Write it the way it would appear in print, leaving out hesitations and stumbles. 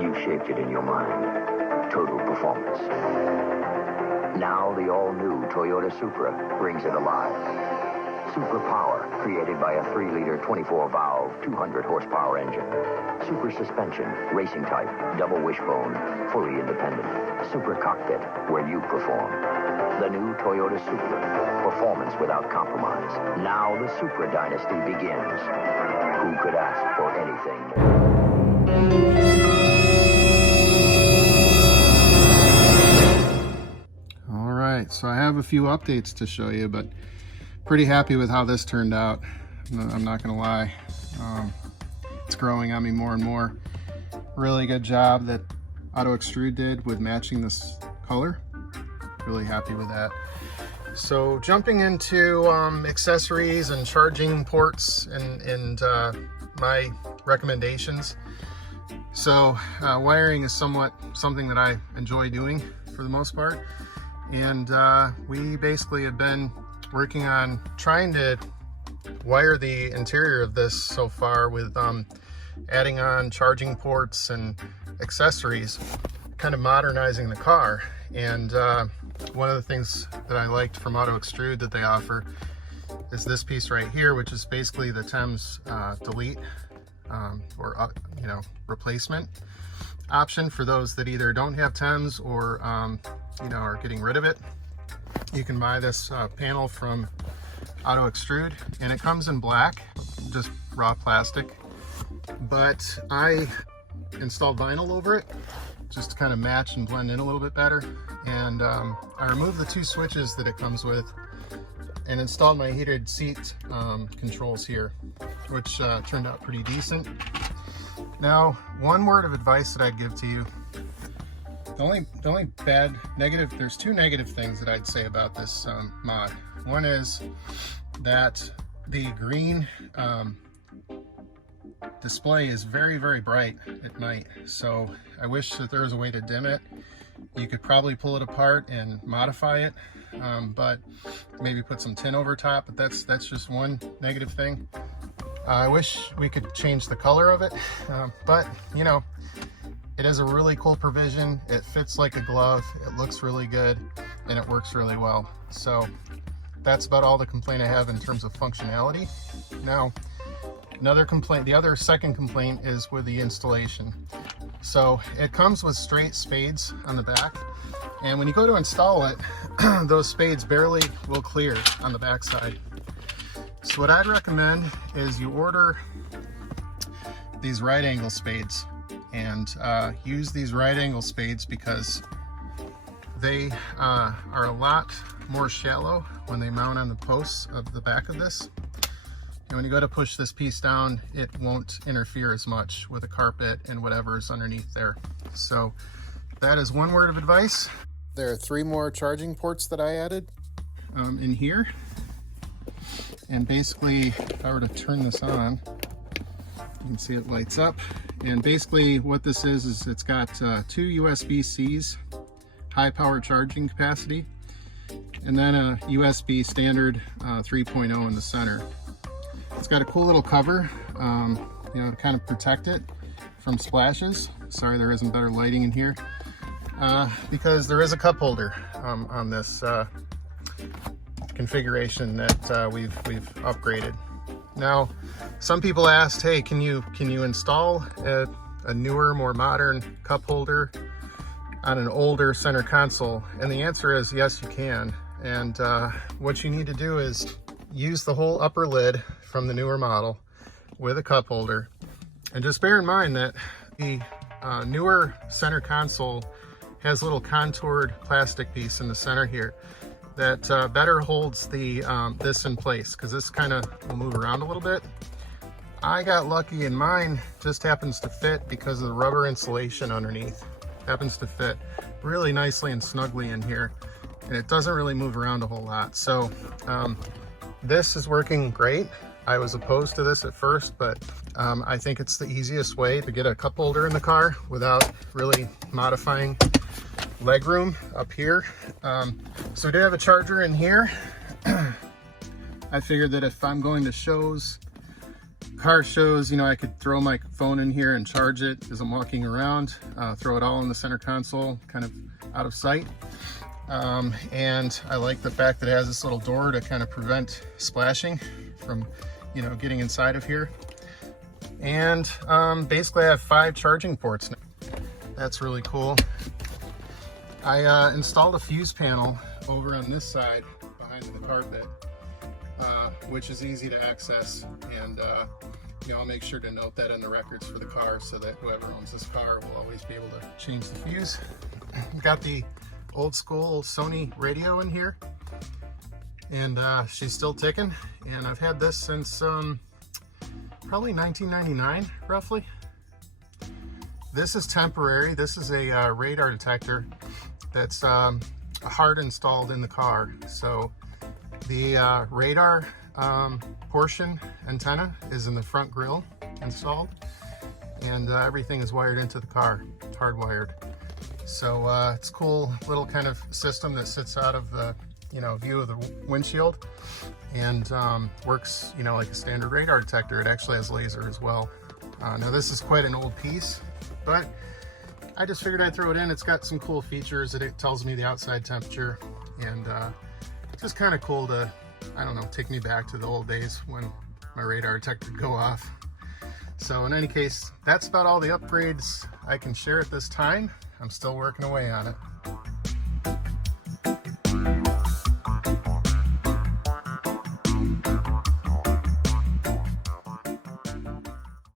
You shaped it in your mind. Total performance. Now the all-new Toyota Supra brings it alive. Super Power, created by a 3-liter 24-valve, 200-horsepower engine. Super Suspension, racing type, double wishbone, fully independent. Super Cockpit, where you perform. The new Toyota Supra, performance without compromise. Now the Supra dynasty begins. Who could ask for anything more? All right, so I have a few updates to show you, but pretty happy with how this turned out. I'm not gonna lie. It's growing on me more and more. Really good job that AutoExtrude did with matching this color. Really happy with that. So jumping into accessories and charging ports and my recommendations. So wiring is something that I enjoy doing for the most part. And we basically have been working on trying to wire the interior of this so far with adding on charging ports and accessories, kind of modernizing the car. And one of the things that I liked from AutoExtrude that they offer is this piece right here, which is basically the TEMS delete or replacement option for those that either don't have TEMS or are getting rid of it. You can buy this panel from AutoExtrude, and it comes in black, just raw plastic, but I installed vinyl over it just to kind of match and blend in a little bit better. And I removed the 2 switches that it comes with and installed my heated seat controls here, which turned out pretty decent. Now, one word of advice that I'd give to you, the only there's 2 negative things that I'd say about this mod. One is that the green display is very, very bright at night. So I wish that there was a way to dim it. You could probably pull it apart and modify it, but maybe put some tin over top, but that's just one negative thing. I wish we could change the color of it, but it has a really cool provision. It fits like a glove. It looks really good, and it works really well. So that's about all the complaint I have in terms of functionality. Now, the second complaint is with the installation. So it comes with straight spades on the back, and when you go to install it, those spades barely will clear on the back side. So what I'd recommend is you order these right angle spades, and use these right angle spades because they are a lot more shallow when they mount on the posts of the back of this. And when you go to push this piece down, it won't interfere as much with the carpet and whatever is underneath there. So that is one word of advice. There are 3 more charging ports that I added in here. And basically, if I were to turn this on, you can see it lights up. And basically what this is it's got 2 USB-Cs, high power charging capacity, and then a USB standard 3.0 in the center. It's got a cool little cover, to kind of protect it from splashes. Sorry there isn't better lighting in here, because there is a cup holder on this configuration that we've upgraded. Now, some people asked, hey, can you install a newer, more modern cup holder on an older center console? And the answer is yes, you can. And what you need to do is use the whole upper lid from the newer model with a cup holder. And just bear in mind that the newer center console has a little contoured plastic piece in the center here that better holds the this in place, because this kind of will move around a little bit. I got lucky and mine just happens to fit because of the rubber insulation underneath. Happens to fit really nicely and snugly in here, and it doesn't really move around a whole lot. So this is working great. I was opposed to this at first, but I think it's the easiest way to get a cup holder in the car without really modifying legroom up here. So we do have a charger in here. I figured that if I'm going to shows Car shows, you know, I could throw my phone in here and charge it as I'm walking around, throw it all in the center console, kind of out of sight. And I like the fact that it has this little door to kind of prevent splashing from, you know, getting inside of here. And basically I have 5 charging ports now. That's really cool. I installed a fuse panel over on this side behind the carpet, which is easy to access, and you know, I'll make sure to note that in the records for the car so that whoever owns this car will always be able to change the fuse. Got the old school Sony radio in here, and she's still ticking, and I've had this since probably 1999 roughly. This is temporary. This is a radar detector that's hard installed in the car. So the radar portion antenna is in the front grille installed, and everything is wired into the car, hardwired. So it's a cool little kind of system that sits out of the, you know, view of the windshield, and works, you know, like a standard radar detector. It actually has laser as well. Now this is quite an old piece, but I just figured I'd throw it in. It's got some cool features that it tells me the outside temperature, and it's just kind of cool to, I don't know, take me back to the old days when my radar detector would go off. So in any case, that's about all the upgrades I can share at this time. I'm still working away on it.